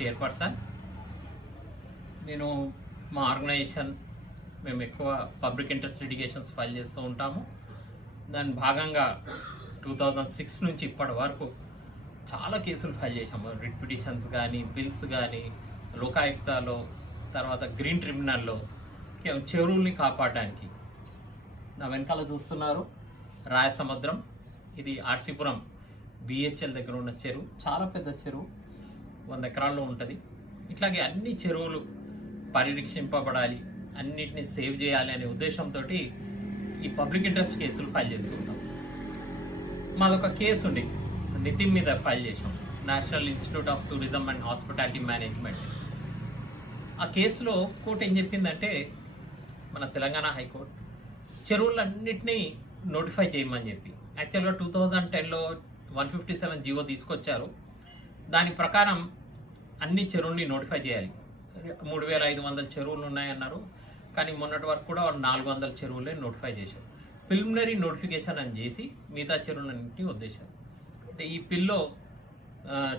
Chairperson. నేను మా organisation మేము ఎక్కువ పబ్లిక్ ఇంట్రెస్ట్ లిటిగేషన్స్ ఫైల్ చేస్తూ ఉంటాము. దాని భాగంగా 2006 నుంచి ఇప్పటి వరకు చాలా కేసులు ఫైల్ చేసాము. రిట్ పిటిషన్స్ కానీ, బిల్స్ కానీ, లోకాయుక్తలో, తర్వాత గ్రీన్ ట్రిబ్యునల్లో చెరువుల్ని కాపాడడానికి. నా వెనకాల చూస్తున్నారు రాయసముద్రం. ఇది ఆర్సీపురం బిహెచ్ఎల్ దగ్గర ఉన్న చెరువు. చాలా పెద్ద చెరువు, 100 ఎకరాల్లో ఉంటుంది. ఇట్లాగే అన్ని చెరువులు పరిరక్షింపబడాలి, అన్నిటిని సేవ్ చేయాలి అనే ఉద్దేశంతో ఈ పబ్లిక్ ఇంట్రెస్ట్ కేసులు ఫైల్ చేస్తుంటాం. మాదొక కేసు ఉండి నితిన్ మీద ఫైల్ చేసాం, national institute of tourism and hospitality management. ఆ కేసులో కోర్టు ఏం చెప్పిందంటే, మన తెలంగాణ హైకోర్టు చెరువులన్నింటినీ నోటిఫై చేయమని చెప్పి, యాక్చువల్గా 2010లో 157 జీవో తీసుకొచ్చారు. దాని ప్రకారం అన్ని చెరువుల్ని నోటిఫై చేయాలి. 3500 చెరువులు ఉన్నాయన్నారు, కానీ మొన్నటి వరకు కూడా 400 చెరువులే నోటిఫై చేశారు. ప్రిలిమినరీ నోటిఫికేషన్ అని చేసి మిగతా చెరువులన్నింటినీ వదిలేశారు. అయితే ఈ పిల్లో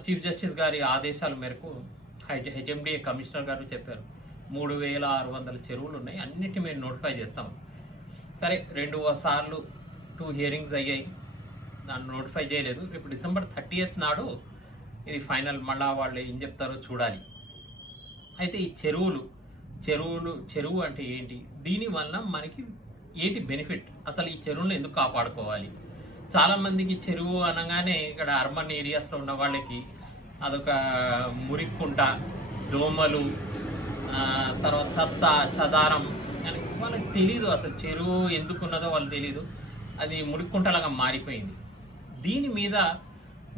చీఫ్ జస్టిస్ గారి ఆదేశాల మేరకు హెచ్ఎండిఏ కమిషనర్ గారు చెప్పారు, 3600 చెరువులు ఉన్నాయి, అన్నిటిని మేము నోటిఫై చేస్తాం. సరే, 2 సార్లు 2 హియరింగ్స్ అయ్యాయి, దాన్ని నోటిఫై చేయలేదు. రేపు December 30th నాడు ఇది ఫైనల్. మళ్ళా వాళ్ళు ఏం చెప్తారో చూడాలి. అయితే ఈ చెరువు అంటే ఏంటి, దీనివల్ల మనకి ఏంటి బెనిఫిట్, అసలు ఈ చెరువులను ఎందుకు కాపాడుకోవాలి? చాలామందికి చెరువు అనగానే ఇక్కడ అర్బన్ ఏరియాస్లో ఉన్న వాళ్ళకి అదొక మురిక్కుంట, దోమలు, తర్వాత చదారం అని వాళ్ళకి తెలీదు. అసలు చెరువు ఎందుకున్నదో వాళ్ళు తెలీదు, అది మురిక్కుంటలాగా మారిపోయింది. దీని మీద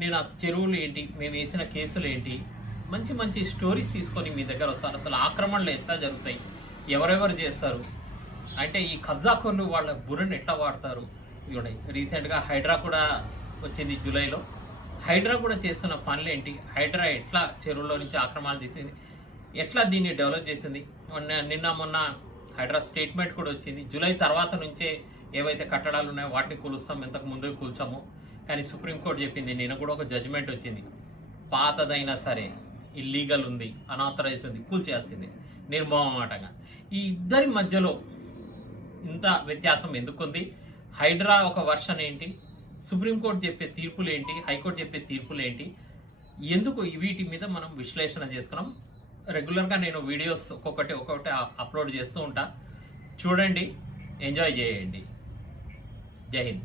నేను ఆ చెరువులు ఏంటి, మేము వేసిన కేసులు ఏంటి, మంచి మంచి స్టోరీస్ తీసుకొని మీ దగ్గర వస్తారు. అసలు ఆక్రమణలు ఎట్లా జరుగుతాయి, ఎవరెవరు చేస్తారు, అంటే ఈ కబ్జాకోర్లు వాళ్ళ బుర్రని ఎట్లా వాడతారు. ఇవి రీసెంట్గా హైడ్రా కూడా వచ్చింది జూలైలో. హైడ్రా కూడా చేస్తున్న పనులు ఏంటి, హైడ్రా ఎట్లా చెరువులో నుంచి ఆక్రమణలు చేసింది, ఎట్లా దీన్ని డెవలప్ చేసింది. మొన్న హైడ్రా స్టేట్మెంట్ కూడా వచ్చింది, జూలై తర్వాత నుంచే ఏవైతే కట్టడాలు ఉన్నాయో వాటిని కూలుస్తాం, ఇంతకు ముందు కూల్చాము. కానీ సుప్రీంకోర్టు చెప్పింది, నిన్న కూడా ఒక జడ్జిమెంట్ వచ్చింది, పాతదైనా సరే ఇల్లీగల్ ఉంది, అనాథరైజ్ ఉంది, కూల్చేయాల్సిందే నిర్మోహమాటంగా. ఈ ఇద్దరి మధ్యలో ఇంత వ్యత్యాసం ఎందుకుంది? హైడ్రా ఒక వర్షన్ ఏంటి, సుప్రీంకోర్టు చెప్పే తీర్పులు ఏంటి, హైకోర్టు చెప్పే తీర్పులు ఏంటి, ఎందుకు వీటి మీద మనం విశ్లేషణ చేసుకున్నాం. రెగ్యులర్గా నేను వీడియోస్ ఒక్కొక్కటి అప్లోడ్ చేస్తూ ఉంటా, చూడండి, ఎంజాయ్ చేయండి. జై హింద్.